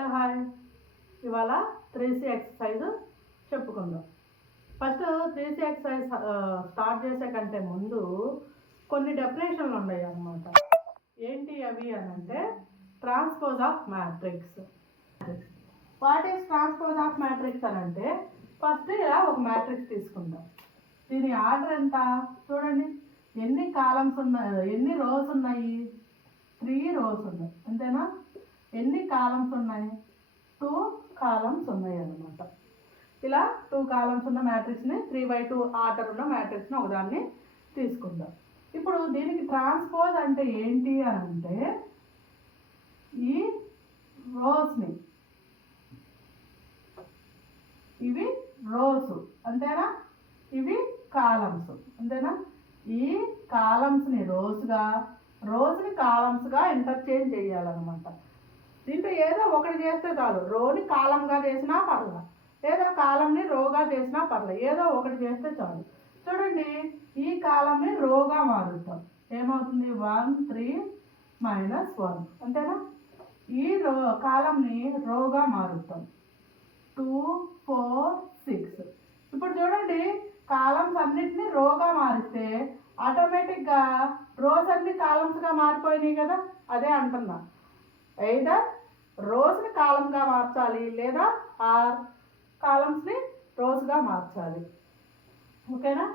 Hello hi. ఇవాళ 3C exercise చెప్పుకుందాం. First 3C exercise start చేసే కంటే ముందు కొన్ని డెఫినేషన్లు ఉన్నాయి అన్నమాట. ఏంటి అవి అని అంటే transpose of matrix. What is transpose of matrix అని అంటే ఫస్ట్ ఇలా ఒక మ్యాట్రిక్స్ తీసుకుందాం. దీని ఆర్డర్ ఎంత చూడండి. ఎన్ని కాలమ్స్ ఉన్నాయి, ఎన్ని రోస్ ఉన్నాయి? 3 రోస్ ఉన్నాయి, అంతేనా? ఎన్ని కాలమ్స్ ఉన్నాయి? 2 కాలమ్స్ ఉన్నాయి అన్నమాట. ఇలా 2 కాలమ్స్ ఉన్న మ్యాట్రిక్స్ని 3/2 ఆర్డర్ ఉన్న మ్యాట్రిక్స్ని ఒకదాన్ని తీసుకుందాం. ఇప్పుడు దీనికి ట్రాన్స్పోజ్ అంటే ఏంటి అని అంటే ఈ రోస్ని, ఇవి రోస్ అంతేనా, ఇవి కాలమ్స్ అంతేనా. ఈ కాలమ్స్ని రోస్గా, రోస్ని కాలమ్స్గా ఇంటర్చేంజ్ చేయాలన్నమాట. దీంట్లో ఏదో ఒకటి చేస్తే చాలు. రోని కాలంగా చేసినా పర్లేదు, లేదా కాలంని రోగా చేసినా పర్లేదు, ఏదో ఒకటి చేస్తే చాలు. చూడండి, ఈ కాలంని రోగా మారుస్తాం. ఏమవుతుంది? 1 3 -1 అంతేనా. ఈ కాలంని రోగా మారుస్తాం. 2 4 6. ఇప్పుడు చూడండి, కాలమ్స్ అన్నిటిని రోగా మారిస్తే ఆటోమేటిక్గా రోస్ అన్ని కాలమ్స్గా మారిపోయినాయి కదా. అదే అంటున్నా, either రోస్ని కాలంగా మార్చాలి లేదా ఆర్ కాలమ్స్ని రోస్గా మార్చాలి. ఓకేనా?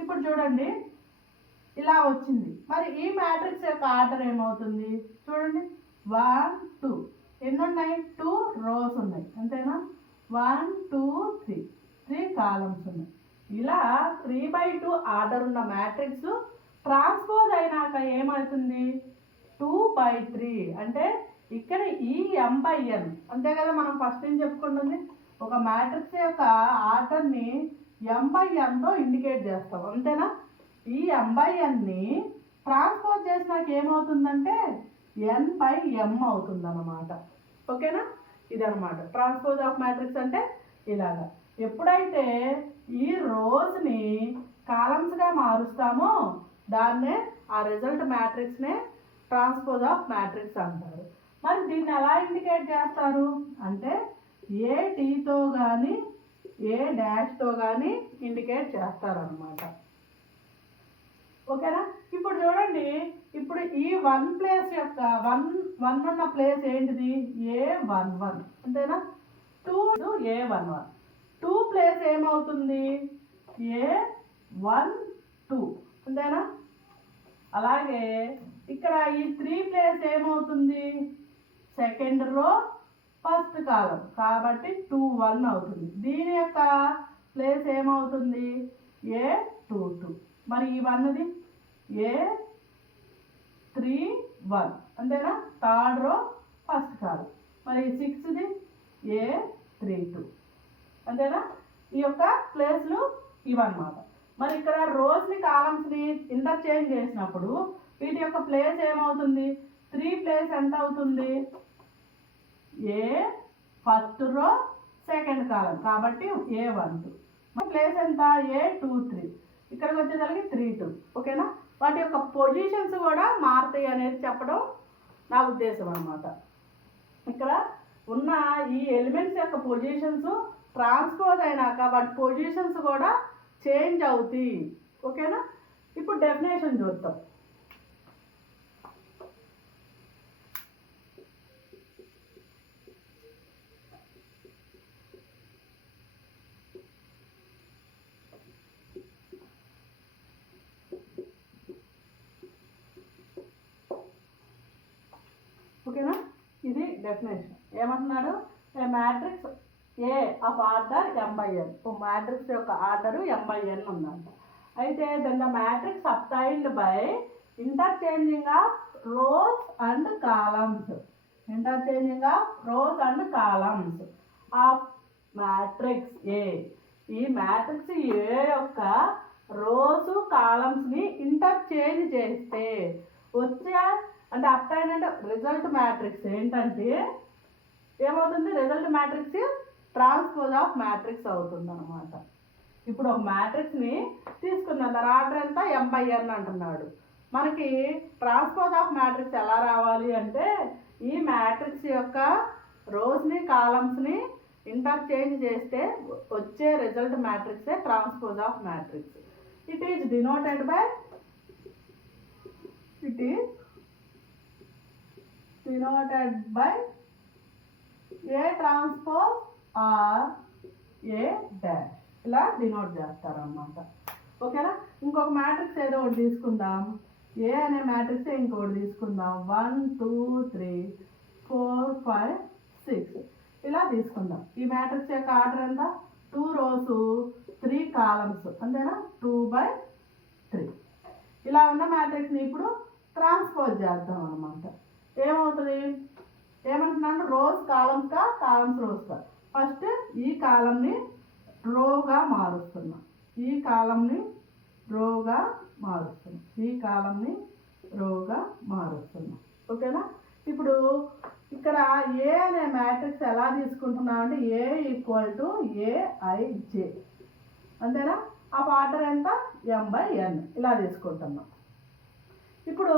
ఇప్పుడు చూడండి, ఇలా వచ్చింది. మరి ఈ మ్యాట్రిక్స్ యొక్క ఆర్డర్ ఏమవుతుంది? చూడండి, 1 2 ఎన్ని ఉన్నాయి? 2 రోస్ ఉన్నాయి, అంతేనా. 1 2 3 కాలమ్స్ ఉన్నాయి. ఇలా 3/2 ఆర్డర్ ఉన్న మ్యాట్రిక్స్ ట్రాన్స్పోజ్ అయినాక ఏమవుతుంది? 2/3. అంటే ఇక్కడ ఈ m/n అంతే కదా. మనం ఫస్ట్ ఏం చెప్పుకుంటుంది, ఒక మ్యాట్రిక్స్ యొక్క ఆర్డర్ని m/nతో ఇండికేట్ చేస్తాం, అంతేనా. ఈ m/nని ట్రాన్స్పోజ్ చేసినాక ఏమవుతుందంటే n/m అవుతుంది అన్నమాట. ఓకేనా? ఇదనమాట ట్రాన్స్పోజ్ ఆఫ్ మ్యాట్రిక్స్ అంటే ఇలాగా. ఎప్పుడైతే ఈ రోస్ని కాలమ్స్గా మారుస్తామో దాన్నే, ఆ రిజల్ట్ మ్యాట్రిక్స్నే ట్రాన్స్పోజ్ ఆఫ్ మ్యాట్రిక్స్ అంటారు. మరి దీన్ని ఎలా ఇండికేట్ చేస్తారు అంటే ఏ టీతో కానీ ఏ డాష్తో కానీ ఇండికేట్ చేస్తారనమాట. ఓకేనా? ఇప్పుడు చూడండి, ఇప్పుడు ఈ 1 ప్లేస్ యొక్క 1 ఉన్న ప్లేస్ ఏంటిది? A11 అంతేనా. 2 A11. 2 ప్లేస్ ఏమవుతుంది? A12 అంతేనా. అలాగే ఇక్కడ ఈ 3 ప్లేస్ ఏమవుతుంది? సెకండ్ రో ఫస్ట్ కాలం కాబట్టి 2 1 అవుతుంది. దీని యొక్క ప్లేస్ ఏమవుతుంది? A22. మరి ఈ 1ది A31 అంతేనా, థర్డ్ రో ఫస్ట్ కాలం. మరి 6ది A32 అంతేనా. ఈ యొక్క ప్లేస్లు ఇవన్నమాట. మరి ఇక్కడ రోస్ని కాలమ్స్ని ఇంటర్చేంజ్ చేసినప్పుడు వీటి యొక్క ప్లేస్ ఏమవుతుంది? 3 ప్లేస్ ఎంత అవుతుంది? ఏ ఫస్ట్ రో సెకండ్ కాలం కాబట్టి A12. ప్లేస్ ఎంత? A23. ఇక్కడికి వచ్చేసరికి 32. ఓకేనా? వాటి యొక్క పొజిషన్స్ కూడా మారుతాయి అనేది చెప్పడం నా ఉద్దేశం అన్నమాట. ఇక్కడ ఉన్న ఈ ఎలిమెంట్స్ యొక్క పొజిషన్స్ ట్రాన్స్పోజ్ అయినాక వాటి పొజిషన్స్ కూడా చేంజ్ అవుతాయి. ఓకేనా? ఇప్పుడు డెఫినేషన్ చూద్దాం. ఓకేనా? ఇది డెఫినేషన్. ఏమంటున్నాడు? A matrix A of order m/n. ఓ మ్యాట్రిక్స్ యొక్క ఆర్డరు m/n ఉందంట. అయితే then the matrix obtained by interchanging of rows and columns. Interchanging of rows and columns of matrix A. ఈ మ్యాట్రిక్స్ ఏ యొక్క రోసు కాలమ్స్ని ఇంటర్చేంజ్ చేస్తే వచ్చే, అంటే అబ్టైన్ అంటే రిజల్ట్ మ్యాట్రిక్స్ ఏంటంటే ఏమవుతుంది? Result matrix transpose of matrix అవుతుంది అనమాట. ఇప్పుడు ఒక మ్యాట్రిక్స్ని తీసుకుందాం, దాని ఆర్డర్ ఎంత? m/n అంటున్నాడు. మనకి ట్రాన్స్పోజ్ ఆఫ్ మ్యాట్రిక్స్ ఎలా రావాలి అంటే ఈ మ్యాట్రిక్స్ యొక్క రోస్ని కాలమ్స్ని ఇంటర్చేంజ్ చేస్తే వచ్చే రిజల్ట్ మ్యాట్రిక్సే transpose of matrix. It is denoted by A transpose or A dash ఇలా డినోట్ చేస్తారన్నమాట. ఓకేనా? ఇంకొక మ్యాట్రిక్స్ ఏదో ఒకటి తీసుకుందాం. ఏ అనే మ్యాట్రిక్స్ ఇంకొకటి తీసుకుందాం. 1 2 3 4 5 6 ఇలా తీసుకుందాం. ఈ మ్యాట్రిక్స్ యొక్క ఆర్డర్ ఎంత? 2 rows 3 columns అంతేనా? 2/3 ఇలా ఉన్న మ్యాట్రిక్స్ని ఇప్పుడు ట్రాన్స్పోజ్ చేద్దాం అన్నమాట. ఏమవుతుంది? ఏమంటున్నాను? రోస్ కాలమ్స్గా, కాలమ్స్ రోస్గా. ఫస్ట్ ఈ కాలంని రోగా మారుస్తున్నాం, ఈ కాలంని రోగా మారుస్తున్నాం, ఈ కాలంని రోగా మారుస్తున్నాం. ఓకేనా? ఇప్పుడు ఇక్కడ ఏ అనే మ్యాట్రిక్స్ ఎలా తీసుకుంటున్నాం అంటే ఏ ఈక్వల్ టు ఏఐజే అంతేనా? ఆ ఆర్డర్ ఎంత? m/n ఇలా తీసుకుంటున్నాం. ఇప్పుడు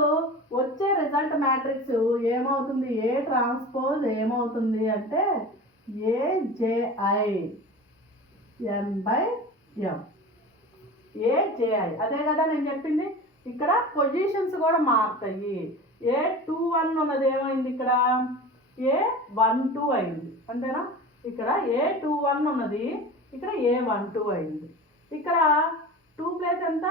వచ్చే రిజల్ట్ మ్యాట్రిక్స్ ఏమవుతుంది? ఏ ట్రాన్స్పోజ్ ఏమవుతుంది అంటే ఏజేఐ n/m. ఏజేఐ అదే కదా నేను చెప్పింది. ఇక్కడ పొజిషన్స్ కూడా మారుతాయి. A21 ఉన్నది ఏమైంది? ఇక్కడ A12 అయింది అంతేనా? ఇక్కడ A21 ఉన్నది ఇక్కడ A12 అయింది. ఇక్కడ 2 ప్లేస్ ఎంత?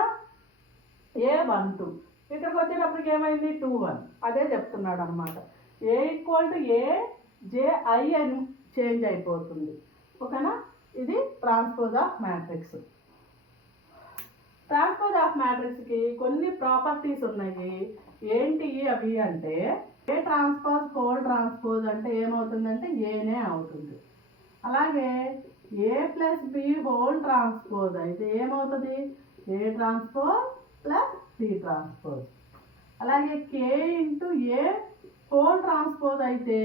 A12. ఇక్కడికి వచ్చేటప్పటికి ఏమైంది? 21. అదే చెప్తున్నాడు అనమాట. ఏ ఈక్వల్ టు ఏజేఐ అని చేంజ్ అయిపోతుంది. ఓకేనా? ఇది transpose of matrix. Transpose of మ్యాట్రిక్స్కి కొన్ని ప్రాపర్టీస్ ఉన్నాయి. ఏంటి అవి అంటే ఏ ట్రాన్స్పోజ్ హోల్ ట్రాన్స్పోజ్ అంటే ఏమవుతుందంటే ఏనే అవుతుంది. అలాగే a plus B whole transpose అయితే ఏమవుతుంది? ఏ ట్రాన్స్పోజ్ ప్లస్ బి ట్రాన్స్పోజ్. అలాగే k into a whole transpose అయితే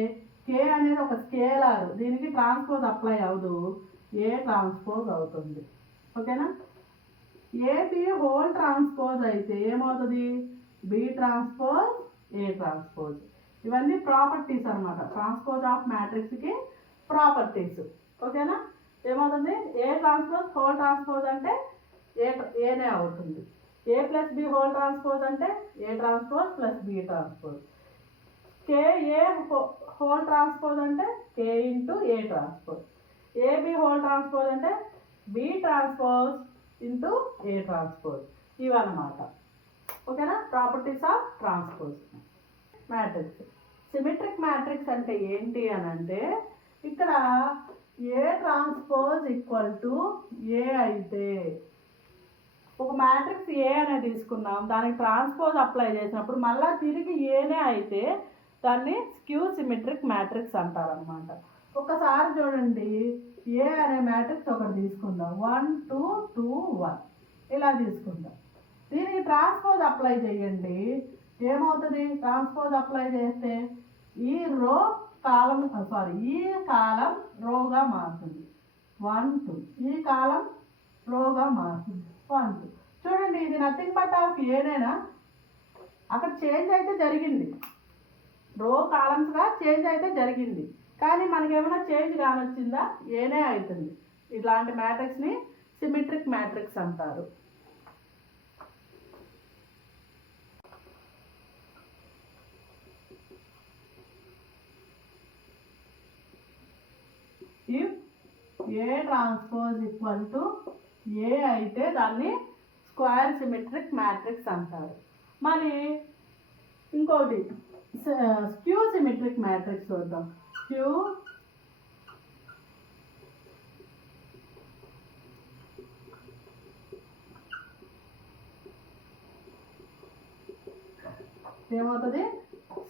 కే అనేది ఒక స్కేలార్, దీనికి ట్రాన్స్పోజ్ అప్లై అవ్వదు, ఏ ట్రాన్స్పోజ్ అవుతుంది. ఓకేనా? ఏబి హోల్ ట్రాన్స్పోజ్ అయితే ఏమవుతుంది? B transpose A transpose. ఇవన్నీ ప్రాపర్టీస్ అనమాట. ట్రాన్స్పోజ్ ఆఫ్ మ్యాట్రిక్స్కి ప్రాపర్టీస్. ఓకేనా? ఏమవుతుంది? ఏ ట్రాన్స్పోజ్ హోల్ ట్రాన్స్పోజ్ అంటే ఏనే అవుతుంది. A plus B whole transpose అంటే A transpose plus B transpose. K A whole transpose అంటే K into A transpose. AB whole transpose అంటే B transpose into A transpose. ఇవన్నమాట. ఓకేనా? Properties of transpose matrix. Symmetric matrix అంటే ఏంటి అని అంటే ఇక్కడ A transpose equal to A అయితే ఒక మ్యాట్రిక్స్ ఏ అనేది తీసుకున్నాం, దానికి ట్రాన్స్పోజ్ అప్లై చేసినప్పుడు మళ్ళీ తిరిగి ఏనే అయితే దాన్ని స్క్యూ సిమెట్రిక్ మ్యాట్రిక్స్ అంటారనమాట. ఒకసారి చూడండి, ఏ అనే మ్యాట్రిక్స్ ఒకటి తీసుకుందాం. 1 2 2 1 ఇలా తీసుకుందాం. దీనికి ట్రాన్స్పోజ్ అప్లై చేయండి. ఏమవుతుంది? ట్రాన్స్పోజ్ అప్లై చేస్తే ఈ రో కాలం ఈ కాలం రోగా మారుతుంది. 1 2 ఈ కాలం రోగా మారుతుంది. 1 2 చూడండి, ఇది నథింగ్ బట్ ఆఫ్ ఏనేనా? అక్కడ చేంజ్ అయితే జరిగింది, రో కాలమ్స్గా చేంజ్ అయితే జరిగింది, కానీ మనకేమైనా చేంజ్ కానొచ్చిందా? ఏనే అవుతుంది. ఇలాంటి మ్యాట్రిక్స్ని సిమెట్రిక్ మ్యాట్రిక్స్ అంటారు. If A transpose equal to A అయితే దాన్ని స్క్వేర్ సిమెట్రిక్ మ్యాట్రిక్స్ అంటారు. మరి ఇంకోటి స్క్యూ సిమెట్రిక్ మ్యాట్రిక్స్ చూద్దాం. స్క్యూ ఏమవుతుంది?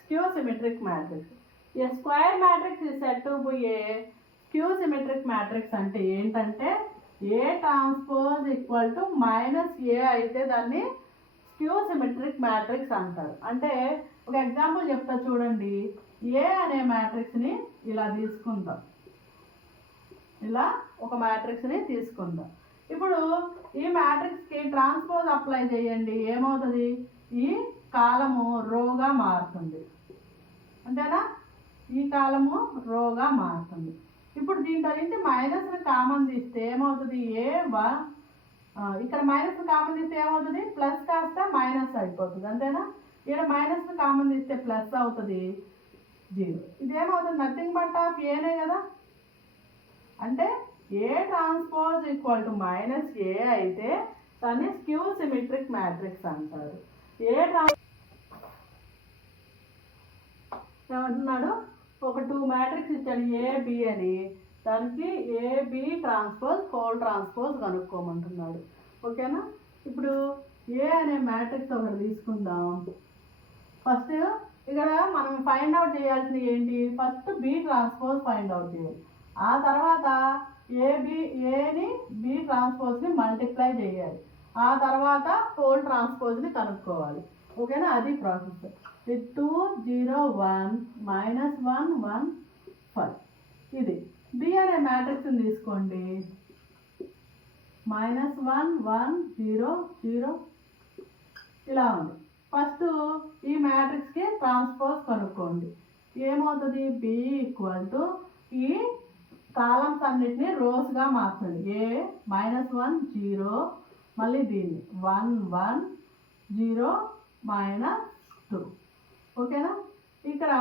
Skew symmetric matrix. A square matrix is said to be a skew symmetric matrix అంటే ఏంటంటే A transpose equal to -A అయితే దాన్ని స్క్యూ సిమెట్రిక్ మ్యాట్రిక్స్ అంటారు. అంటే ఒక ఎగ్జాంపుల్ చెప్తా చూడండి. ఏ అనే మ్యాట్రిక్స్ని ఇలా తీసుకుందాం, ఇలా ఒక మ్యాట్రిక్స్ని తీసుకుందాం. ఇప్పుడు ఈ మ్యాట్రిక్స్కి ట్రాన్స్పోజ్ అప్లై చేయండి. ఏమవుతుంది? ఈ కాలము రోగా మారుతుంది అంతేనా? ఈ కాలము రోగా మారుతుంది. ఇప్పుడు దీంట్లో నుంచి మైనస్ని కామన్ తీస్తే ఏమవుతుంది? ఇక్కడ మైనస్ కామన్ తీస్తే ఏమవుతుంది? ప్లస్ కాస్త మైనస్ అయిపోతుంది, అంతేనా? ఇక్కడ మైనస్ కామన్ తీస్తే ప్లస్ అవుతుంది, 0. ఇదేమవుతుంది? నథింగ్ బట్ ఆఫ్ ఏనే కదా. అంటే A transpose equal to minus A అయితే దాన్ని స్క్యూ సిమెట్రిక్ మ్యాట్రిక్స్ అంటారు. ఏమంటున్నాడు? ఒక 2 మ్యాట్రిక్స్ ఇచ్చాడు ఏబి అని, దానికి ఏబి ట్రాన్స్పోజ్ హోల్ ట్రాన్స్పోజ్ కనుక్కోమంటున్నాడు. ఓకేనా? ఇప్పుడు ఏ అనే మ్యాట్రిక్స్ ఒకటి తీసుకుందాం. ఫస్ట్ ఇక్కడ మనం ఫైండ్ అవుట్ చేయాల్సింది ఏంటి? First b transpose find out చేయాలి. ఆ తర్వాత ఏని బి ట్రాన్స్పోజ్ని మల్టిప్లై చేయాలి. ఆ తర్వాత హోల్ ట్రాన్స్పోజ్ని కనుక్కోవాలి. ఓకేనా? అది ప్రాసెస్. 2 0 1 -1 1 5. ఇది బి అనే మ్యాట్రిక్స్ని తీసుకోండి. -1 1 0 0 ఇలా ఉంది. ఫస్ట్ ఈ మ్యాట్రిక్స్కి ట్రాన్స్పోజ్ కనుక్కోండి. ఏమవుతుంది? బి ఈక్వల్ టు ఈ కాలమ్స్ అన్నిటినీ రోస్గా మార్చండి. ఏ -1 0, మళ్ళీ దీన్ని 1 1 0 -2. ఓకేనా? ఇక్కడ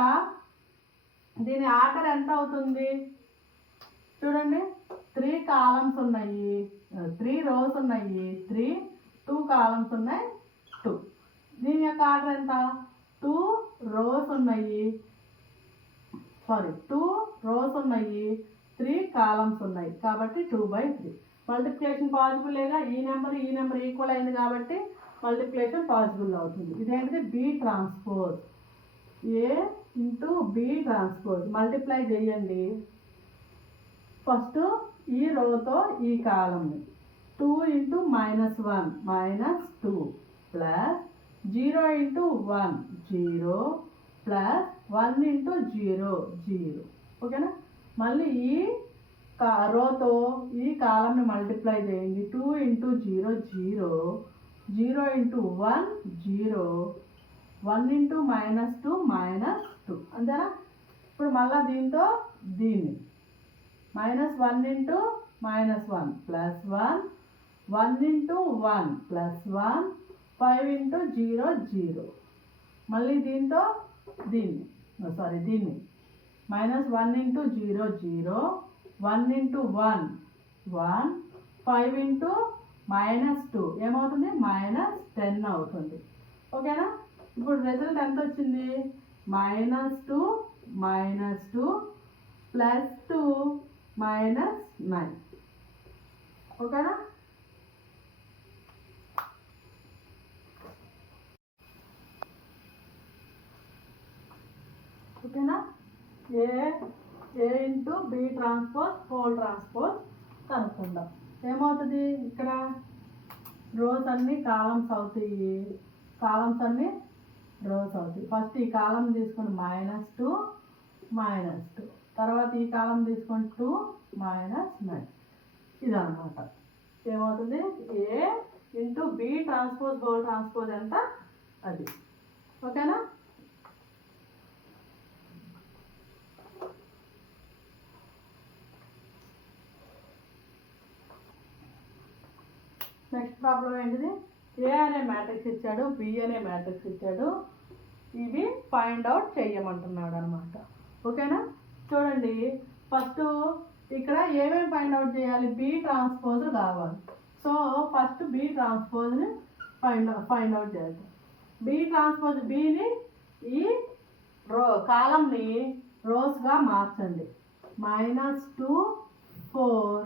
దీని ఆర్డర్ ఎంత అవుతుంది చూడండి. 3 కాలమ్స్ ఉన్నాయి, 3 రోస్ ఉన్నాయి, 2 కాలమ్స్ ఉన్నాయి, 2. దీని యొక్క ఆర్డర్ ఎంత? 2 రోస్ ఉన్నాయి, 3 కాలమ్స్ ఉన్నాయి, కాబట్టి 2/3. మల్టిప్లికేషన్ పాసిబుల్ లేగా. ఈ నెంబర్ ఈక్వల్ అయింది కాబట్టి మల్టిప్లికేషన్ పాసిబుల్ అవుతుంది. ఇదేంటిది? B transpose. A into B transpose multiply చేయండి. ఫస్ట్ ఈ రోతో ఈ కాలంని 2 × -1 -2 ప్లస్ 0 × 1 0 ప్లస్ 1 × 0 0. ఓకేనా? మళ్ళీ ఈ రోతో ఈ కాలంని మల్టిప్లై చేయండి. 2 × 0 0 0 × 1 0 1 × -2 -2. అంతేనా? ఇప్పుడు మళ్ళీ దీంతో దీన్ని -1 × -1 ప్లస్ 1 1 × 1 ప్లస్ 1 5 × 0 0. మళ్ళీ దీంతో దీన్ని -1 × 0 0 1 × 1 1 5 × -2 ఏమవుతుంది? -10 అవుతుంది. ఓకేనా? ఇప్పుడు రిజల్ట్ ఎంత వచ్చింది? -2 -2 ప్లస్ 2 -9. ఓకేనా? ఓకేనా? A into B transpose whole transpose కనుక్కుందాం. ఏమవుతుంది? ఇక్కడ రోస్ అన్ని కాలమ్స్ అవుతాయి, కాలమ్స్ అన్ని రోస్ అవుతాయి. ఫస్ట్ ఈ కాలం తీసుకొని -2 -2, తర్వాత ఈ కాలం తీసుకొని 2 -9. ఇదన్నమాట. ఏమవుతుంది? A into B transpose whole transpose ఎంత? అది. ఓకేనా? నెక్స్ట్ ప్రాబ్లం ఏంటిది? ఏ అనే మ్యాట్రిక్స్ ఇచ్చాడు, బి అనే మ్యాట్రిక్స్ ఇచ్చాడు, ఇవి ఫైండ్ అవుట్ చేయమంటున్నాడు అనమాట. ఓకేనా? చూడండి, ఫస్ట్ ఇక్కడ ఏమేమి ఫైండ్ అవుట్ చేయాలి? బి ట్రాన్స్పోజ్ కావాలి. సో ఫస్ట్ బి ట్రాన్స్పోజ్ని ఫైండ్ అవుట్ చేద్దాం. బి ట్రాన్స్పోజ్ బిని ఈ కాలంని రోస్గా మార్చండి. -2 4,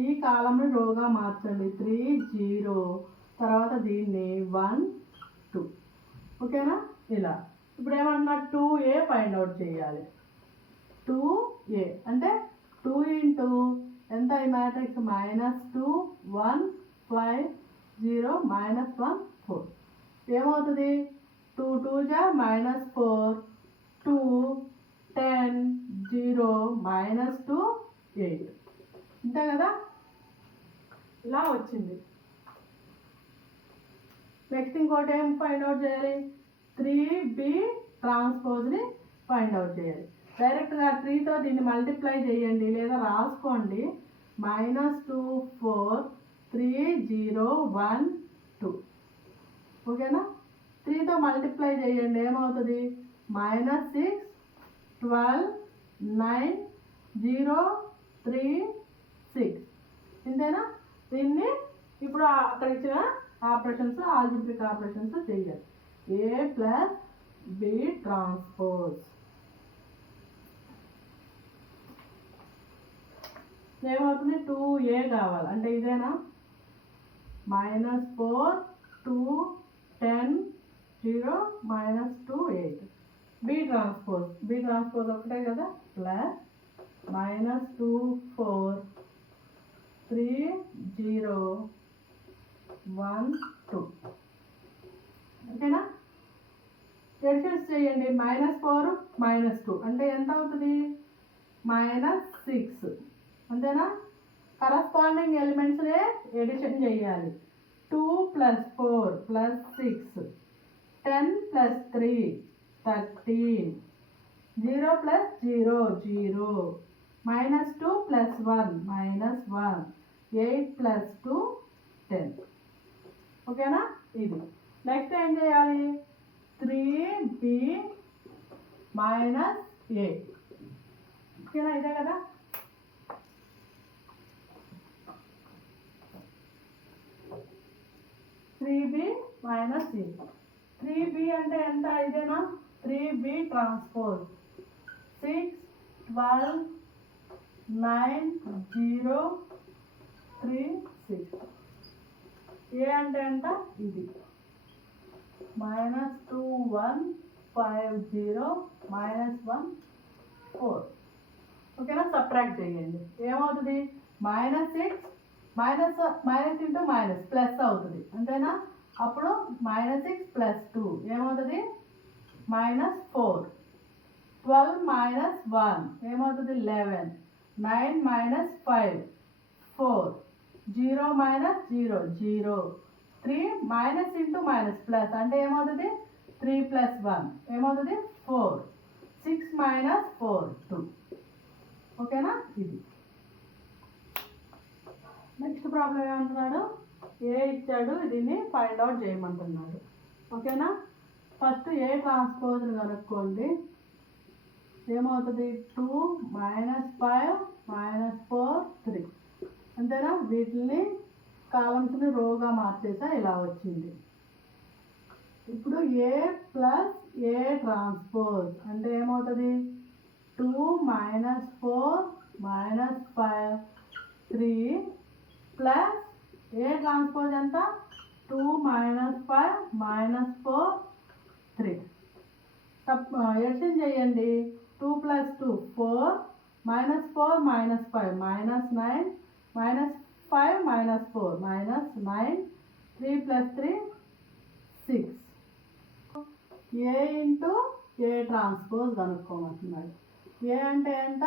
ఈ కాలంని రోగా మార్చండి. 3 0, తర్వాత దీన్ని 1 2. ఓకేనా? ఇలా. ఇప్పుడు ఏమన్నా 2a ఫైండ్ అవుట్ చేయాలి. 2a అంటే 2 × ఎంత? ఈ మ్యాట్రిక్స్ -2 1 5 0 -1 4. ఏమవుతుంది? 2 2 -4 2 10 0 -2 8. అంతే కదా? ఇలా వచ్చింది. నెక్స్ట్ ఇంకోటి ఏం ఫైండ్ అవుట్ చేయాలి? 3b ట్రాన్స్పోజ్ని ఫైండ్ అవుట్ చేయాలి. డైరెక్ట్గా 3తో దీన్ని మల్టిప్లై చేయండి లేదా రాసుకోండి. -2 4 3 0 1 2. ఓకేనా? 3తో మల్టిప్లై చేయండి, ఏమవుతుంది? -6 12 9 0 3 6. ఇంతేనా? దీన్ని ఇప్పుడు అక్కడ ఇచ్చిన ఆపరేషన్స్, ఆల్జిబ్రిక్ ఆపరేషన్స్ చేయాలి. A + B ట్రాన్స్పోజ్ ఏమవుతుంది? 2A కావాలి అంటే ఇదేనా? -4 2 10 0 -2 8. B ట్రాన్స్పోజ్ ఒకటే కదా, +-2 4 3 0 1 2. ఓకేనా? ఎడిషన్స్ చేయండి. -4 -2 అంటే ఎంత అవుతుంది? -6. అంతేనా? కరస్పాండింగ్ ఎలిమెంట్స్నే ఎడిషన్ చేయాలి. 2 + 4 + 6 10 + 3 13 0 + 0 0 -2 + 1 -1 8 + 2 10. ఓకేనా? ఇది నెక్స్ట్ ఏం చేయాలి? 3B - A. ఓకేనా? ఇదే కదా. -3B - A. 3B అంటే ఎంత? ఇదేనా? 3B transpose 6 12 9 0 3 6. A అంటే ఎంత? ఇది -2 1 5 0 -1 4. ఓకేనా? సబ్ట్రాక్ట్ చేయండి. ఏమవుతుంది? -6 మైనస్ ఇంటూ మైనస్ ప్లస్ అవుతుంది. అంతేనా? అప్పుడు -6 + 2 ఏమవుతుంది? -4. 12 - 1 ఏమవుతుంది? 11. 9 - 5 4. 0 - 0 0. 3 మైనస్ ఇంటూ మైనస్ ప్లస్ అంటే ఏమవుతుంది? 3 + 1 ఏమవుతుంది? 4. 6 - 4 2. ఓకేనా? ఇది నెక్స్ట్ ప్రాబ్లం ఏమంటున్నాడు? ఏ ఇచ్చాడు, దీన్ని ఫైండ్ అవుట్ చేయమంటున్నాడు. ఓకేనా? ఫస్ట్ ఏ ట్రాన్స్పోజ్ని కనుక్కోండి. ఏమవుతుంది? 2 -5 -4 3. అంతేనా? వీటిని కాలమ్స్ని రోగా మార్చేసా, ఇలా వచ్చింది. ఇప్పుడు A + A ట్రాన్స్పోజ్ అంటే ఏమవుతుంది? 2 -4 -5 3 ప్లస్ A ట్రాన్స్పోజ్ ఎంత? 2 -5 -4 3. ఎడిషన్ చేయండి. 2 + 2 4 -4 -5 -9 -5 -4 -9 3 + 3 6. A ఇంటూ A ట్రాన్స్పోజ్ కనుక్కోమంటున్నాడు. A అంటే ఎంత?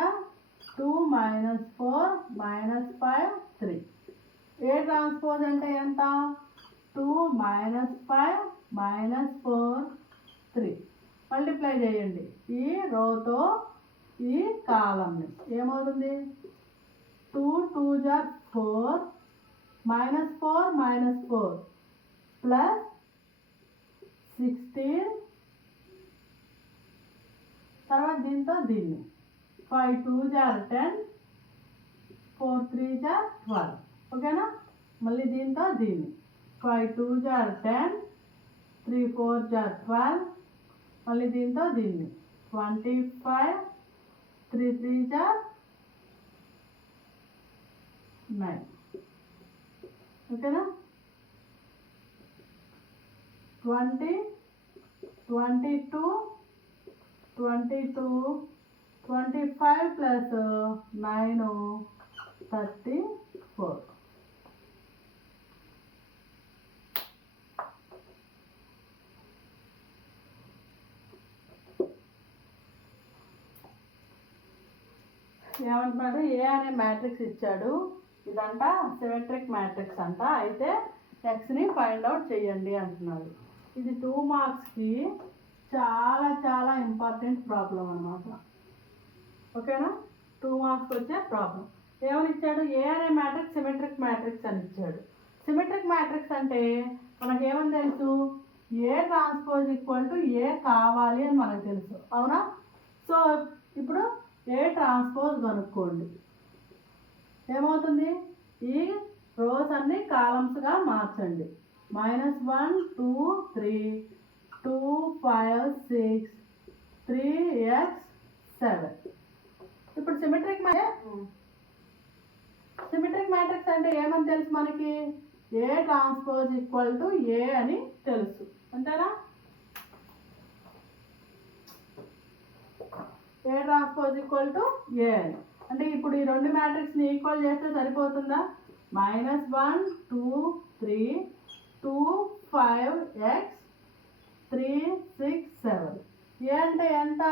2 -4 -5 3. A ట్రాన్స్పోజ్ అంటే ఎంత? 2 -5 -4 3. మల్టిప్లై చేయండి ఈ రోతో ఈ కాలంని. ఏమవుతుంది? 2 2 4 -4 -4 ప్లస్ 16. తర్వాత దీంతో దీన్ని 5 2 10 4 3 12. ఓకేనా? మళ్ళీ దీంతో దీన్ని 5 2 10 3 4 12. మళ్ళీ దీంతో దీన్ని 25 3 3 9. ఓకేనా? 20 22 22 25 + 9 34. ఏమంటున్నాడు? ఏ అనే మ్యాట్రిక్స్ ఇచ్చాడు. ఇదంట సిమెట్రిక్ మ్యాట్రిక్స్ అంట. అయితే ఎక్స్ని ఫైండ్ అవుట్ చేయండి అంటున్నాడు. ఇది 2 మార్క్స్కి చాలా చాలా ఇంపార్టెంట్ ప్రాబ్లం అన్నమాట. ఓకేనా, 2 మార్క్స్ వచ్చే ప్రాబ్లం. ఏమని ఇచ్చాడు? ఏ అనే మ్యాట్రిక్స్ సిమెట్రిక్ మ్యాట్రిక్స్ అని ఇచ్చాడు. సిమెట్రిక్ మ్యాట్రిక్స్ అంటే మనకేమని తెలుసు? ఏ ట్రాన్స్పోజ్ ఈక్వల్ టు ఏ కావాలి అని మనకు తెలుసు, అవునా? సో ఇప్పుడు ఏ ట్రాన్స్పోజ్ కనుక్కోండి. ఏమవుతుంది? ఈ రోస్ అన్ని కాలమ్స్గా మార్చండి. -1 2 3 2 5 6 3x 7. ఇప్పుడు సిమెట్రిక్ మ్యాట్రిక్స్ అంటే ఏమని తెలుసు మనకి? ఏ ట్రాన్స్పోజ్ ఈక్వల్ టు ఏ అని తెలుసు, అంతేనా? ఏ ట్రాన్స్పోజ్ ఈక్వల్ టు ఏ అని అంటే ఇప్పుడు ఈ రెండు మ్యాట్రిక్స్ని ఈక్వల్ చేస్తే సరిపోతుందా? -1 2 3 2 5x 3 6 7. ఏ అంటే ఎంత?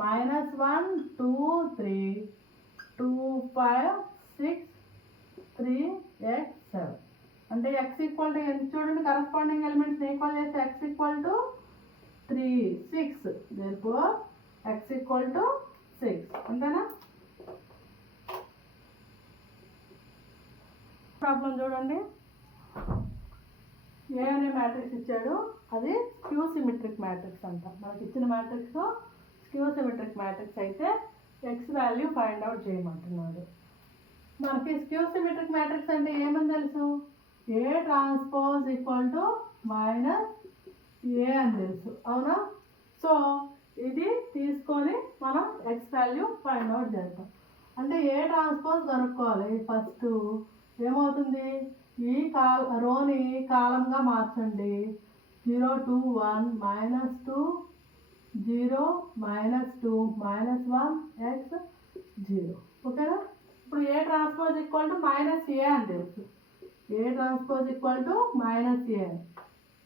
-1 2 3 2 5 6 3x 7. అంటే x ఈక్వల్ టు ఎంత? చూడండి, కరస్పాండింగ్ ఎలిమెంట్స్ని ఈక్వల్ చేస్తే x equal to 3 6. therefore x equal to 6, అంతేనా? ప్రాబ్లం చూడండి. ఏ అనే మ్యాట్రిక్స్ ఇచ్చాడు, అది స్క్యూ సిమెట్రిక్ మ్యాట్రిక్స్ అంట. మనకి ఇచ్చిన మ్యాట్రిక్స్ స్క్యూ సిమెట్రిక్ మ్యాట్రిక్స్ అయితే ఎక్స్ వాల్యూ ఫైండ్ అవుట్ చేయమంటున్నాడు. మనకి స్క్యూ సిమెట్రిక్ మ్యాట్రిక్స్ అంటే ఏమని తెలుసు? ఏ transpose equal to minus A అని తెలుసు, అవునా? సో ఇది తీసుకొని మనం ఎక్స్ వాల్యూ ఫైండ్ అవుట్ చేద్దాం. అంటే ఏ ట్రాన్స్పోజ్ కనుక్కోవాలి. ఫస్ట్ ఏమవుతుంది? ఈ రోని కాలంగా మార్చండి. 0 2 1 -2 0 -2 -1 x 0. ఓకేనా? ఇప్పుడు ఏ ట్రాన్స్పోజ్ ఈక్వల్ టు -a అని తెలుసు. ఏ transpose equal to -a.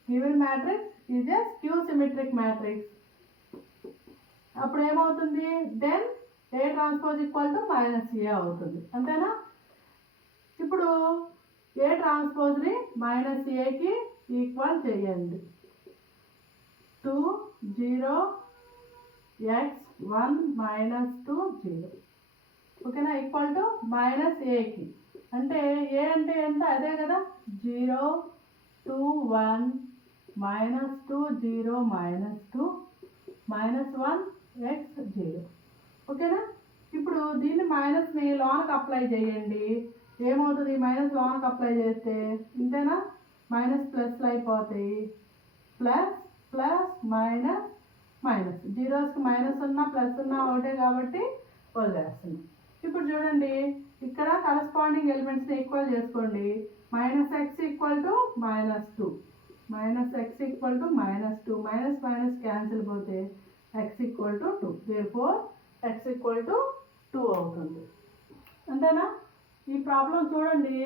Given matrix is a skew symmetric matrix. అప్పుడు ఏమవుతుంది? Then a transpose equal to -a అవుతుంది, అంతేనా? ఇప్పుడు ఏ ట్రాన్స్పోజ్ని -aకి ఈక్వల్ చేయండి. 2 0 x 1 -2 0. ఓకేనా? ఈక్వల్ టు -aకి అంటే ఏ అంటే ఎంత? అదే కదా, 0 2 1 -2 0 -2 -1 x 0. ఓకేనా? ఇప్పుడు దీన్ని మైనస్ని లోనకి అప్లై చేయండి. ఏమవుతుంది? మైనస్ లోనకి అప్లై చేస్తే ఇంతేనా, మైనస్ ప్లస్లు అయిపోతాయి. ప్లస్ ప్లస్ మైనస్ మైనస్, జీరోస్కి మైనస్ ఉన్నా ప్లస్ ఉన్నా ఒకటే కాబట్టి వదిలేస్తున్నాం. ఇప్పుడు చూడండి, ఇక్కడ కరస్పాండింగ్ ఎలిమెంట్స్ని ఈక్వల్ చేసుకోండి. -x equal to -2 -x equal to -2 minus minus cancel పోతే x equal to 2. therefore x equal to 2 అవుతుంది, అంతేనా? ఈ ప్రాబ్లం చూడండి,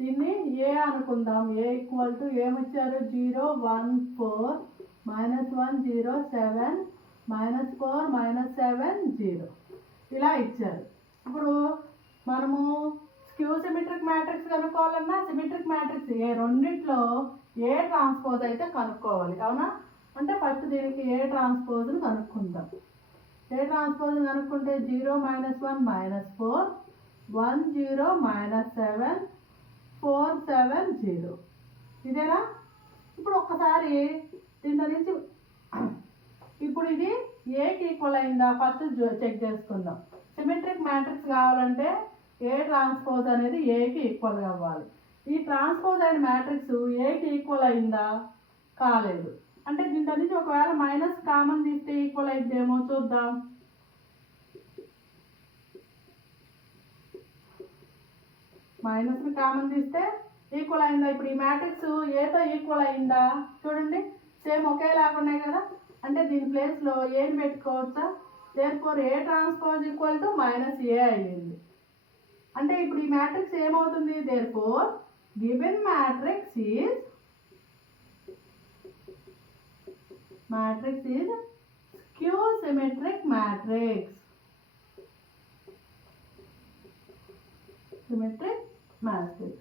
దీన్ని ఏ అనుకుందాం. ఏ ఈక్వల్ టు ఏమిచ్చారు? 0 1 4 -1 0 7 -4 -7 0 ఇలా ఇచ్చారు. ఇప్పుడు మనము స్క్యూ సిమెట్రిక్ మ్యాట్రిక్స్ కనుక్కోవాలన్నా సిమెట్రిక్ మ్యాట్రిక్స్ ఏ రెండిట్లో ఏ ట్రాన్స్పోజ్ అయితే కనుక్కోవాలి, అవునా? అంటే ఫస్ట్ దీనికి ఏ ట్రాన్స్పోజ్ను కనుక్కుందాం. ఏ ట్రాన్స్పోజ్ కనుక్కుంటే 0 -1 -4 1 0 -7 4 7 0. ఇదేనా? ఇప్పుడు ఒక్కసారి దీంట్లో నుంచి ఇప్పుడు ఇది ఏకి ఈక్వల్ అయిందా ఫస్ట్ చెక్ చేసుకుందాం. సిమెట్రిక్ మ్యాట్రిక్స్ కావాలంటే ఏ ట్రాన్స్పోజ్ అనేది ఏకి ఈక్వల్ అవ్వాలి. ఈ ట్రాన్స్పోజ్ అయిన మ్యాట్రిక్స్ ఏకి ఈక్వల్ అయిందా? కాలేదు. అంటే దీంట్లో నుంచి ఒకవేళ మైనస్ కామన్ తీస్తే ఈక్వల్ అయిద్దేమో చూద్దాం. మైనస్ని కామన్ తీస్తే ఈక్వల్ అయిందా? ఇప్పుడు ఈ మ్యాట్రిక్స్ ఏతో ఈక్వల్ అయిందా? చూడండి, సేమ్ ఒకేలాగా ఉన్నాయి కదా. అంటే దీని ప్లేస్లో ఏని పెట్టుకోవచ్చా? therefore A transpose equal to -a అయ్యింది. అంటే ఇప్పుడు ఈ మ్యాట్రిక్స్ ఏమవుతుంది? therefore given matrix is skew symmetric matrix. Symmetric matrix.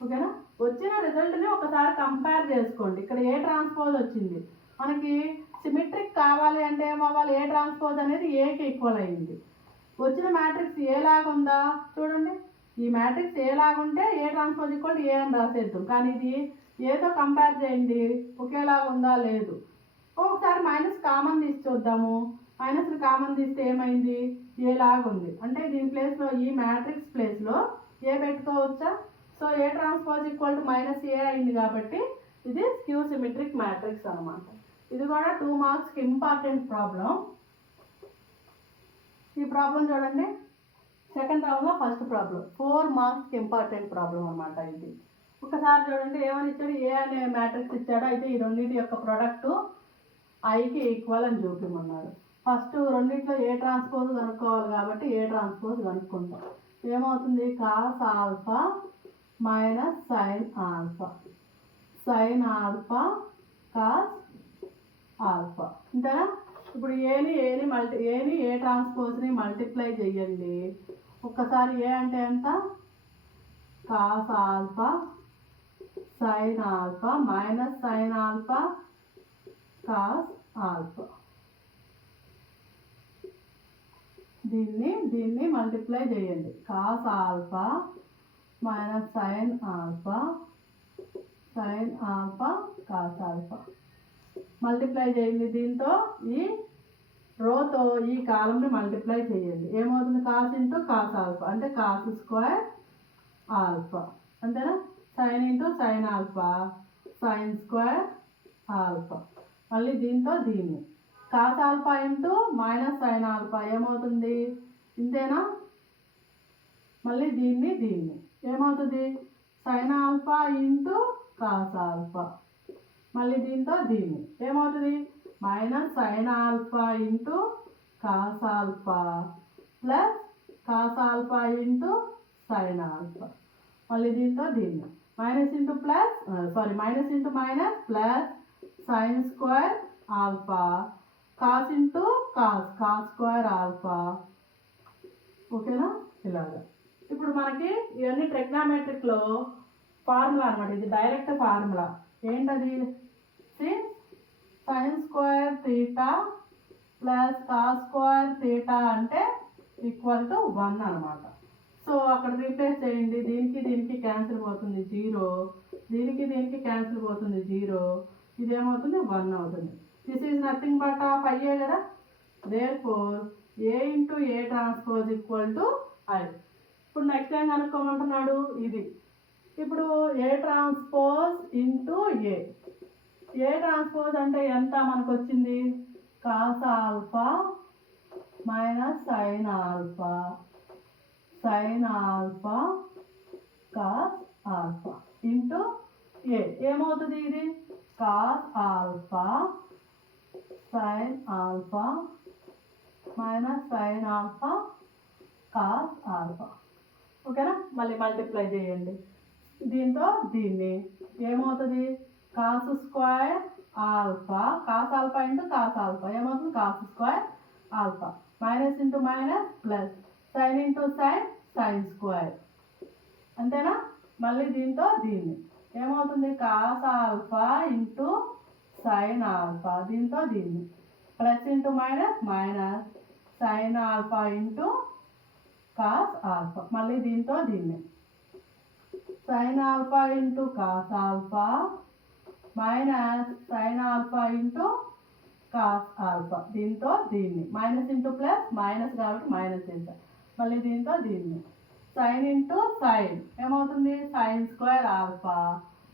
ఓకేనా. వచ్చిన రిజల్ట్ని ఒకసారి కంపేర్ చేసుకోండి. ఇక్కడ ఏ ట్రాన్స్పోజ్ వచ్చింది, మనకి సిమెట్రిక్ కావాలి అంటే ఏమవ్వాలి, ఏ ట్రాన్స్పోజ్ అనేది ఏకి ఈక్వల్ అయింది. వచ్చిన మ్యాట్రిక్స్ ఏ లాగా ఉందా చూడండి, ఈ మ్యాట్రిక్స్ ఏ లాగా ఉంటే ఏ ట్రాన్స్పోజ్ ఈక్వల్ ఏ అని రాసేద్దాం. కానీ ఇది ఏతో కంపేర్ చేయండి, ఒకేలాగా ఉందా లేదు. ఒకసారి మైనస్ కామన్ తీసి చూద్దాము. మైనస్ని కామన్ తీస్తే ఏమైంది, ఏ లాగా ఉంది. అంటే దీని ప్లేస్లో, ఈ మ్యాట్రిక్స్ ప్లేస్లో ఏ పెట్టుకోవచ్చా. So A transpose equal to minus A అయింది కాబట్టి ఇది స్క్యూ సిమెట్రిక్ మ్యాట్రిక్స్ అనమాట. ఇది కూడా 2 మార్క్స్కి ఇంపార్టెంట్ ప్రాబ్లం. ఈ ప్రాబ్లం చూడండి, సెకండ్ రౌండ్లో ఫస్ట్ ప్రాబ్లం 4 మార్క్స్కి ఇంపార్టెంట్ ప్రాబ్లం అనమాట ఇది. ఒకసారి చూడండి ఏమని ఇచ్చాడు, ఏ అనే మ్యాట్రిక్స్ ఇచ్చాడు. అయితే ఈ రెండింటి యొక్క ప్రొడక్ట్ ఐకి ఈక్వల్ అని చూపించమన్నాడు. ఫస్ట్ రెండింటిలో ఏ ట్రాన్స్పోజ్ కనుక్కోవాలి కాబట్టి ఏ ట్రాన్స్పోజ్ కనుక్కుంటాం. ఏమవుతుంది, cos alpha minus sine alpha, sine alpha cos alpha. అంతేనా. ఇప్పుడు ఏని ఏ ట్రాన్స్పోజ్ని మల్టిప్లై చేయండి. ఒక్కసారి ఏ అంటే ఎంత, cos alpha sine alpha minus sine alpha cos alpha. దీన్ని మల్టిప్లై చేయండి. Cos alpha minus sine alpha sine alpha cos alpha multiply చేయండి. దీంతో ఈ రోతో ఈ కాలంని మల్టిప్లై చేయండి. ఏమవుతుంది, కాస్ ఇంటూ కాస్ ఆల్ఫా అంటే కాస్ స్క్వేర్ ఆల్ఫా. అంతేనా. Sine into sine alpha sine square alpha. మళ్ళీ దీంతో దీన్ని cos alpha into minus sine alpha ఏమవుతుంది, ఇంతేనా. మళ్ళీ దీన్ని ఏమవుతుంది, sine alpha into cos alpha. మళ్ళీ దీంతో దీన్ని ఏమవుతుంది, minus sine alpha into cos alpha plus cos alpha into sine alpha. మళ్ళీ దీంతో దీన్ని minus into minus plus sine square alpha cos into cos square alpha. ఓకేనా. ఇలాగా ఇప్పుడు మనకి ఇవన్నీ ట్రిగ్నామెట్రిక్లో ఫార్ములా అనమాట. ఇది డైరెక్ట్ ఫార్ములా. ఏంటది, sine square theta plus cos square theta అంటే ఈక్వల్ టు 1 అనమాట. సో అక్కడ రీప్లేస్ చేయండి. దీనికి క్యాన్సిల్ పోతుంది 0, దీనికి క్యాన్సిల్ పోతుంది 0, ఇదేమవుతుంది 1 అవుతుంది. This is nothing but of IA కదా. Therefore A into A transpose equal to I. ఇప్పుడు నెక్స్ట్ టైం కనుక్కోమంటున్నాడు ఇది. ఇప్పుడు ఏ ట్రాన్స్పోజ్ ఇంటూ ఏ ట్రాన్స్పోజ్ అంటే ఎంత మనకు వచ్చింది, cos alpha minus sine alpha sine alpha cos alpha into ఏమవుతుంది, ఇది cos alpha sine alpha minus sine alpha cos alpha. ఓకేనా. మళ్ళీ మల్టిప్లై చేయండి. దీంతో దీన్ని ఏమవుతుంది, cos square alpha cos alpha into cos alpha ఏమవుతుంది, cos square alpha minus into minus plus sine into sine square. అంతేనా. మళ్ళీ దీంతో దీన్ని ఏమవుతుంది, cos alpha into sine alpha, దీంతో దీన్ని plus into minus sine alpha into cos alpha. మళ్ళీ దీంతో దీన్ని sine alpha into cos alpha minus sine alpha into cos alpha, దీంతో దీన్ని మైనస్ ఇంటూ ప్లస్ మైనస్ కాబట్టి మైనస్ వేసాం. మళ్ళీ దీంతో దీన్ని సైన్ ఇంటూ సైన్ ఏమవుతుంది, sine square alpha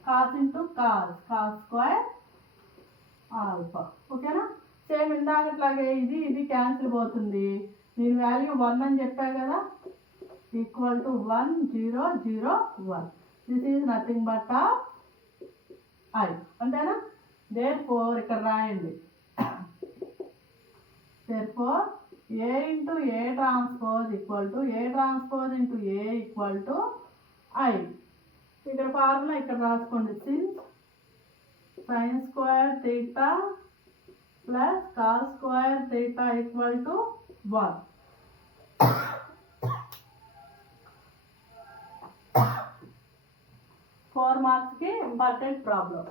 cos into cos square alpha. ఓకేనా. సేమ్ ఇందాకట్లాగే ఇది క్యాన్సిల్ పోతుంది. దీని వాల్యూ 1 అని చెప్పా కదా, equal to 1 0 0 1. This is nothing but I. అంతేనా. దేర్ఫోర్ ఇక్కడ రాయండి. Therefore A into A transpose equal to A transpose into A equal to I. ఇక్కడ ఫార్ములా ఇక్కడ రాసుకోండి. Since sign square theta plus cos square theta equal to 1. 4 మార్క్స్కి important problem.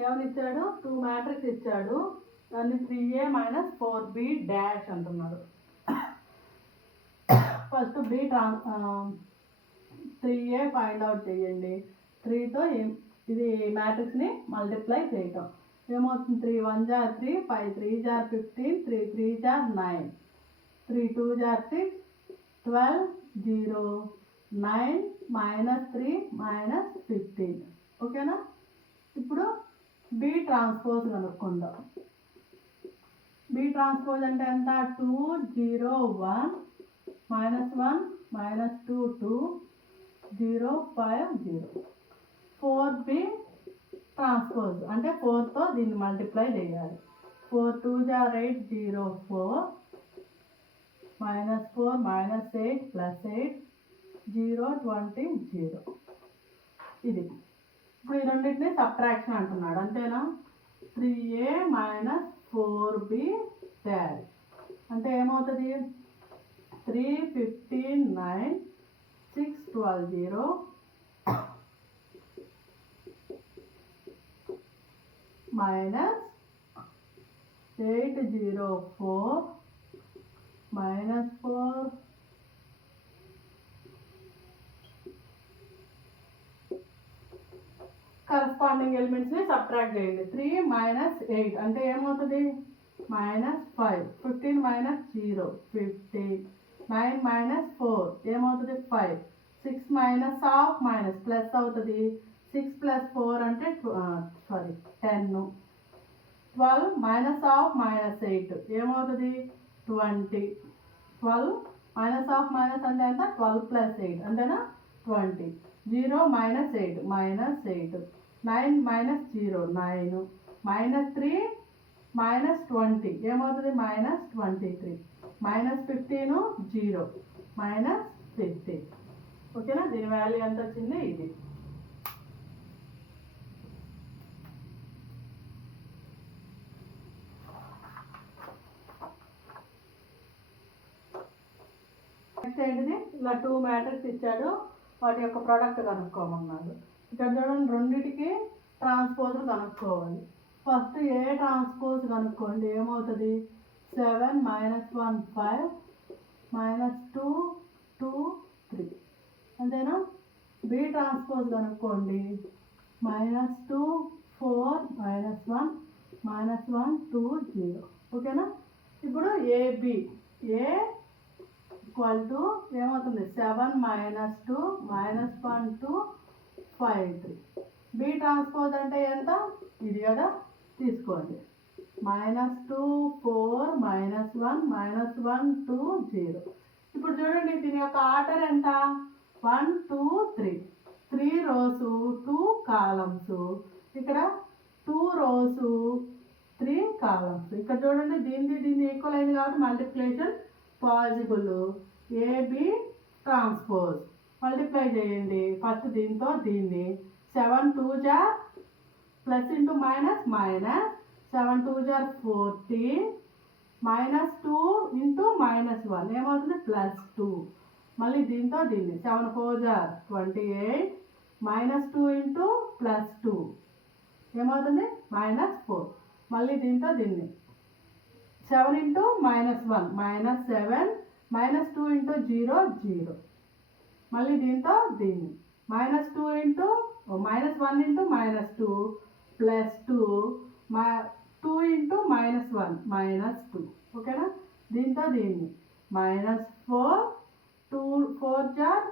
ఏమని ఇచ్చాడు? 2 matrix ఇచ్చాడు, దాన్ని 3a మైనస్ 4b డాష్ అంటున్నాడు. First 3a find out చేయండి. 3తో ఇది మ్యాట్రిక్స్ని మల్టిప్లై చేయటం. ఏమవుతుంది? 3 1 జార్ 3, 5 3 జార్ 15, 3 3 జార్ 9, 3 2 జార్ 6, 12 0 9 -3 -15. ఓకేనా? ఇప్పుడు బి ట్రాన్స్పోజ్ కనుక్కుందాం. బి ట్రాన్స్పోజ్ అంటే ఎంత? 2 0 1 -1 -2 2 0 5 0. 4b ట్రాన్స్పోజ్ అంటే 4తో దీన్ని మల్టిప్లై చేయాలి. 4 2 జార్ 8 0 4 -4 -8 +8 0 20 0. ఇది ఇప్పుడు ఈ రెండింటిని సబ్ట్రాక్షన్ అంటున్నాడు, అంతేనా? 3a మైనస్ 4b డాష్ అంటే ఏమవుతుంది? 3 15 9 6 12 0 minus 8 0 4 minus 4 కరస్పాండింగ్ ఎలిమెంట్స్ ని సబ్ట్రాక్ట్ చేయండి. 3 మైనస్ 8 అంటే ఏమవుతుంది? -5. 15 మైనస్ 0 15. 9 మైనస్ 4 ఏమవుతుంది? 5. 6 మైనస్ హాఫ్ మైనస్ ప్లస్ అవుతుంది. 6 + 4 అంటే 10. 12 మైనస్ హాఫ్ మైనస్ 8 ఏమవుతుంది? 20. 12 మైనస్ హాఫ్ మైనస్ అంటే ఎంత? 12 + 8 అంతేనా? 20. 0 -8 -8. 9 మైనస్ 0 9. -3 -20 ఏమవుతుంది? -23. -15 0 -15. ఓకేనా? దీని వాల్యూ ఎంత వచ్చింది? ఇది. నెక్స్ట్ ఏంటిది? ఇలా 2 మ్యాట్రిక్స్ ఇచ్చాడు, వాటి యొక్క ప్రోడక్ట్ కనుక్కోమన్నాడు. ఇక్కడ చూడండి, రెండింటికి ట్రాన్స్పోజులు కనుక్కోవాలి. ఫస్ట్ ఏ ట్రాన్స్పోజ్ కనుక్కోండి. ఏమవుతుంది? 7 -1 5 -2 2 3 అంతేనా? బి ట్రాన్స్పోజ్ కనుక్కోండి. -2 4 -1 -1 2 0. ఓకేనా? ఇప్పుడు ఏబి ఏ ఈక్వల్ టు ఏమవుతుంది? 7 -2 -1 2 5 3. బి ట్రాన్స్పోజ్ అంటే ఎంత? ఇది కదా, తీసుకోండి. -2 4 -1 -1 2 0. ఇప్పుడు చూడండి, దీని యొక్క ఆర్డర్ ఎంత? 1 2 3. 3 rows 2 columns. ఇక్కడ 2 rows 3 columns. ఇక్కడ చూడండి, దీన్ని ఈక్వల్ అయింది కాబట్టి multiplication possible. AB transpose multiply చేయండి. ఫస్ట్ దీంతో దీన్ని. 7 2 జార్ ప్లస్ ఇంటూ మైనస్ మైనస్ 7 2 జార్ 14 -2 ఇంటూ -1 ఏమవుతుంది? +2. మళ్ళీ దీంతో దీన్ని. 7 4 జార్ 28 -2 ఇంటూ +2 ఏమవుతుంది? -4. మళ్ళీ దీంతో దీన్ని. 7 ఇంటూ -1 -7 -2 ఇంటూ 0 0. మళ్ళీ దీంతో దీన్ని. -2 ఇంటూ -1 ఇంటూ -2 +2 2 ఇంటూ -1 -2. ఓకేనా? దీంతో దీన్ని. -4 2 4 జార్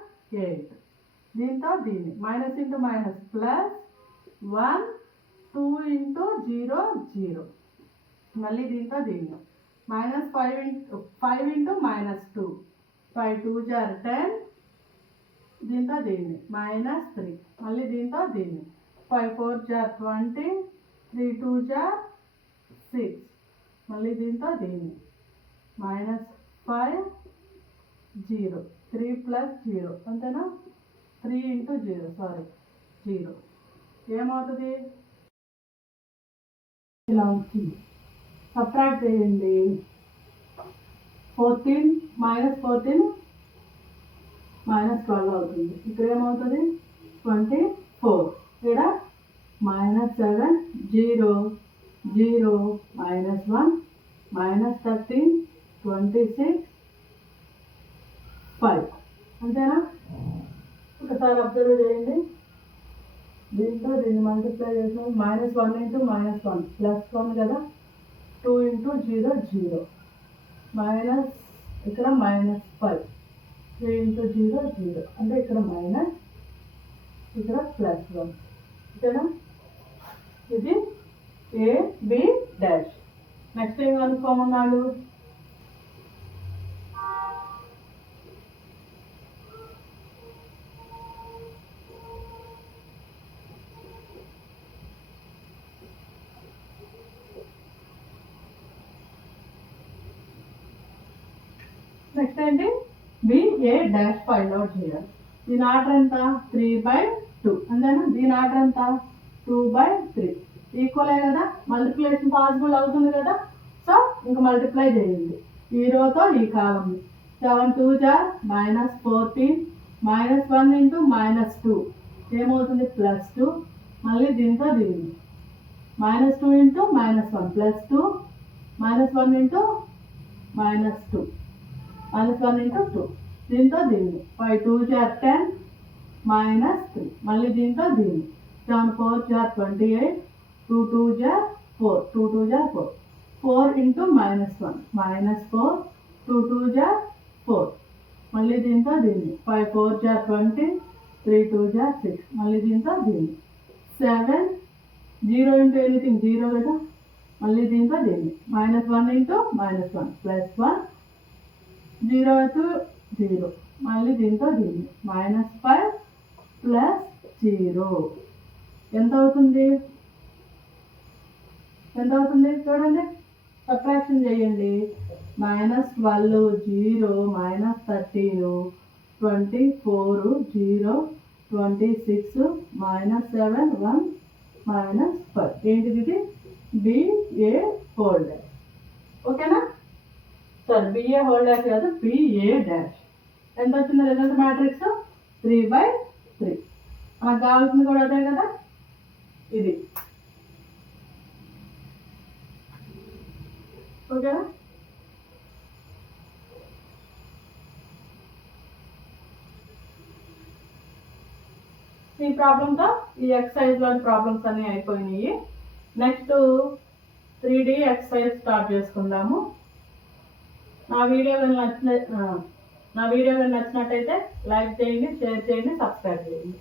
8. దీంతో దీన్ని. Minus into minus plus 1 2 into 0 0. మళ్ళీ దీంతో దీన్ని. -5 ఇంటూ -2 5 2 జార్ 10. దీంతో దీన్ని. -3. మళ్ళీ దీంతో దీన్ని. 5 4 జార్ 20 3 2 జార్ 6. మళ్ళీ దీంతో దీన్ని. -5 0 3 ప్లస్ 0 అంతేనా? 3 ఇంటూ 0 0 ఏమవుతుంది? ఇలా వచ్చింది. సబ్ట్రాక్ట్ చేయండి. 14 -14 -12 అవుతుంది. ఇక్కడ ఏమవుతుంది 24. ఇక్కడ -7 0 0 -1 -13 26 5 అంతేనా? ఒకసారి అబ్జర్వ్ చేయండి. దీంతో దీన్ని మల్టిప్లై చేసినాం. -1 × -1 +1 కదా. 2 × 0 0 మైనస్ ఇక్కడ -5 3 × 0 0 అంటే ఇక్కడ మైనస్ ఇక్కడ +1 ఓకేనా. ఇది AB డాష్. నెక్స్ట్ ఏం కనుక్కోమన్నాడు? నెక్స్ట్ ఏంటి? BA డాష్ ఫైండ్ అవుట్ చేయాలి. దీని ఆర్డర్ ఎంత? 3/2 అంతేనా. దీని ఆర్డర్ ఎంత? 2/3. ఈక్వలే కదా, మల్టిప్లికేషన్ పాసిబుల్ అవుతుంది కదా. సో ఇంకా మల్టిప్లై చేయండి ఈ రోతో ఈ కాలం. 7 2 -14 -1 × -2 ఏమవుతుంది? +2. మళ్ళీ దీంతో దీన్ని -2 × -1 +2 -1 × -2 -1 × 2 దీంతో దీన్ని 5 2 10 -3 మళ్ళీ దీంతో దీన్ని 7 4 28 2 2 4 2 2 4 4 × -1 -4 2 2 4 మళ్ళీ దీంతో దీన్ని 5 4 20 3 2 6 మళ్ళీ దీంతో దీన్ని 7 0 × ఎనీథింగ్ 0 కదా. మళ్ళీ దీంతో దీన్ని -1 × -1 +1 0 × 0 మళ్ళీ దీంతో దీన్ని -5 +0 ఎంత అవుతుంది? చూడండి, సబ్ట్రాక్షన్ చేయండి. -12 0 -13 24 0 26 -7 1 -5 ఏంటిది? ఇది BA హోల్ డాష్. ఓకేనా సార్? BA హోల్ డాష్ కాదు, BA డాష్. ఎంత వచ్చింది రిజల్ట్ మ్యాట్రిక్స్? 3/3. మనకు కావాల్సింది కూడా అదే కదా. ఇది ఓకేనా. ఈ ప్రాబ్లంతో ఈ ఎక్సర్సైజ్లోని ప్రాబ్లమ్స్ అన్నీ అయిపోయినాయి. నెక్స్ట్ 3D ఎక్సర్సైజ్ స్టార్ట్ చేసుకుందాము. నా వీడియో నచ్చినట్టయితే లైక్ చేయండి, షేర్ చేయండి, సబ్స్క్రైబ్ చేయండి.